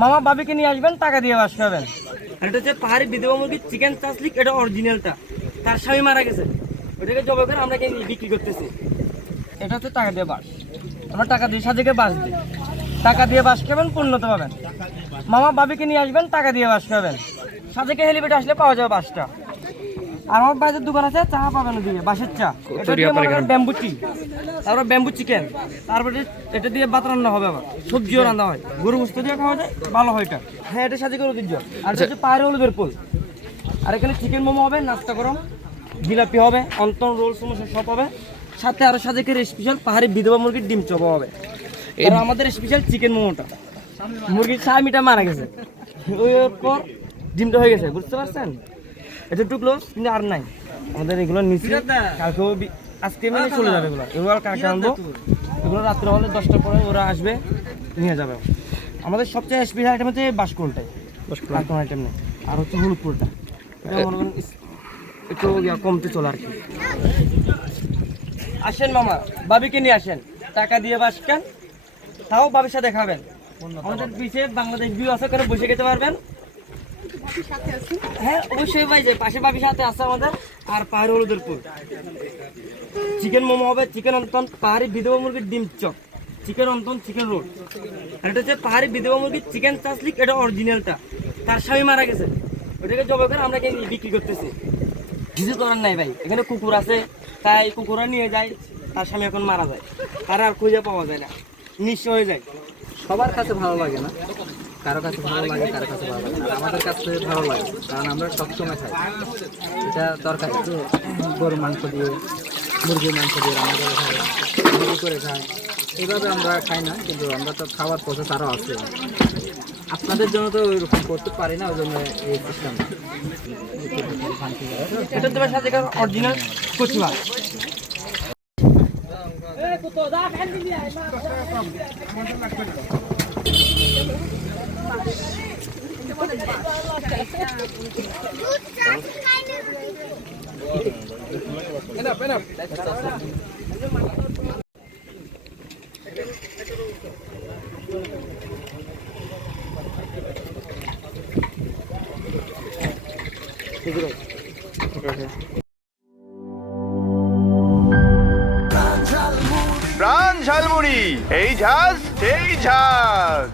মামা বাবিকে নিয়ে আসবেন, টাকা দিয়ে বাস খাবেন। আর এটা হচ্ছে পাহাড়ি বিধবা মুরগির চিকেন চাসলিক, এটা অরিজিনালটা। তার স্বামী মারা গেছে, ওটাকে জবাই করে আমরা বিক্রি করতেছি। এটা হচ্ছে টাকা দিয়ে বাস, আমরা টাকা দিয়ে সাজেকে বাস দিই। টাকা দিয়ে বাস খাবেন, পূর্ণতা পাবেন। মামা বাবিকে নিয়ে আসবেন, টাকা দিয়ে বাস খাবেন। সাজেকে হেলিপ্যাড আসলে পাওয়া যাবে বাসটা। আর আমার বাইরের দোকান আছে, চা পাবেন ওদিকে, বাসের চা। এটা দিয়ে ব্যাম্বু টি, তারপর ব্যাম্বু চিকেন, তারপরে এটা দিয়ে ভাত রান্না হবে, আবার সবজিও রান্না হয়, গরু গোস্ত দিয়ে খাওয়া যায়, ভালো হয় এটা। হ্যাঁ, এটা সাজেকে ঐতিহ্য। আর এটা হচ্ছে পাহাড়ি হলুদের পোল। আর এখানে চিকেন মোমো হবে, নাস্তা গরম, জিলাপি হবে, অন্তন রোল সমস্যা সব হবে। সাথে আরো সাজেকের স্পেশাল পাহাড়ি বিধবা মুরগির ডিম চপ হবে। আর আমাদের স্পেশাল চিকেন মোমোটা, মুরগির স্বামীটা মারা গেছে, ওই পর ডিমটা হয়ে গেছে, বুঝতে পারছেন? এটা টুকলো কিন্তু আর নাই আমাদের, এগুলো নিচে কালকেও আজকে মানে চলে যাবে। এগুলো কালকে আনবো, এগুলো রাত্রে হলে 10টার পরে ওরা আসবে, নিয়ে যাবে। আমাদের সবচেয়ে স্পেশাল আইটেম হচ্ছে বাসকোলটাই, আর কোনো আইটেম নেই। আর হচ্ছে হলুদপুরটা, এটা মনে করেন একটু কমতে চলে আর কি। আসেন মামা, বাবিকে নিয়ে আসেন, টাকা দিয়ে বাস খান, তাও বাবির সাথে খাবেন। আমাদের পিছিয়ে বাংলাদেশ ভিউ আছে, ওখানে বসে খেতে পারবেন। হ্যাঁ অবশ্যই ভাই, যে পাশে বাবির সাথে আছে আমাদের। আর পাহাড়ি হলুদের পুর, চিকেন মোমো হবে, চিকেন অন্তন, পাহাড়ি বিধবা মুরগির ডিম চপ, চিকেন অন্তন, চিকেন রোল। আর এটা হচ্ছে পাহাড়ি বিধবা মুরগির চিকেন চাসলিক, এটা অরিজিনালটা। তার স্বামী মারা গেছে, ওটাকে জবাই করে আমরা বিক্রি করতেছি। কিছু করার নাই ভাই, এখানে কুকুর আছে, তাই কুকুরা নিয়ে যায়। তার স্বামী এখন মারা যায়, তার আর খুঁজে পাওয়া যায় না, নিঃস্ব হয়ে যায়। সবার কাছে ভালো লাগে না, কারো কাছে ভালো লাগে, কারো কাছে ভালো লাগে না। আমাদের কাছে ভালো লাগে, কারণ আমরা সবসময় খাই। এটা তরকারি গরুর মাংস দিয়ে, মুরগির মাংস দিয়ে রান্না করে খাই, মুরগি করে খাই। এইভাবে আমরা খাই না, কিন্তু আমরা তো খাওয়ার প্রসেস আরও আছে। আপনাদের জন্য তো ওইরকম করতে পারি না, ওই জন্য এই সিস্টেম। এটা তোমার সাথে অরিজিনাল কচি মাছ। প্রাণ ঝালমুড়ি, এই ঝাঁজ সেই ঝাঁজ।